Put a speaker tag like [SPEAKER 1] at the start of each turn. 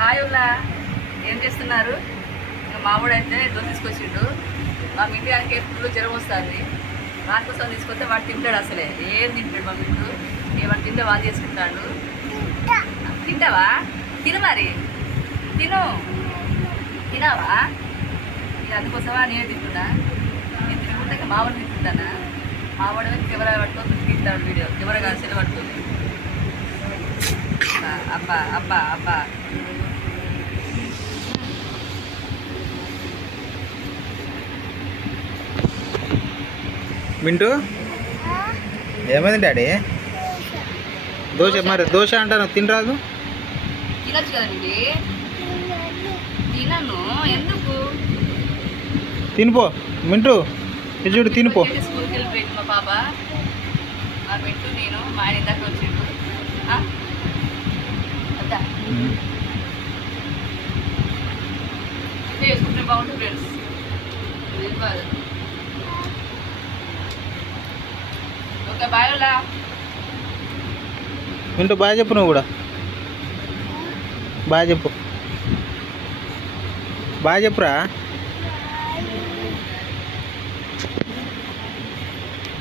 [SPEAKER 1] Hi ఉల్లా. ఏం చేస్తున్నారు? ఇంకా మామూడు అయితే దోశ తీసుకొచ్చిండు. మా మింటి ఆయనకి ఎప్పుడు జ్వరం వస్తుంది. వాటి కోసం తీసుకొస్తే వాడు తింటాడు అసలే. ఏం తింటాడు మా మింటు? ఏమన్నా తింటే వాళ్ళు చేసుకుంటాడు. తింటావా? తిను మరి. తిను. తినావా? ఇక అందుకోసమా నేను తింటున్నా. నేను తినకుండా ఇంకా మావాడు తింటున్నానా మావాడు కెమెరా పట్టుకొని తింటాడు వీడియో. కెమెరా కాదు సెల్ పట్టుకొని. అబ్బా అబ్బా అబ్బా.
[SPEAKER 2] మింటూ? ఏమైంది డాడీ? దోశ మరి దోశ అంటాను తినరాదు?
[SPEAKER 1] తినచ్చు కదండి తినను ఎందుకు?
[SPEAKER 2] తినిపో మింటూ. ఇది చూడు తినిపో.
[SPEAKER 1] స్కూల్కి వెళ్ళిపోయింది మా పాప. మా పెట్టు నేను మా ఆయన వచ్చిండు. చేసుకుంటే బాగుంటుంది ఫ్రెండ్స్ ఏం కాదు ఓకే బాయ్ అలా
[SPEAKER 2] మింటూ బాగా చెప్పు నువ్వు కూడా. బాగా చెప్పు. బాగా చెప్పురా.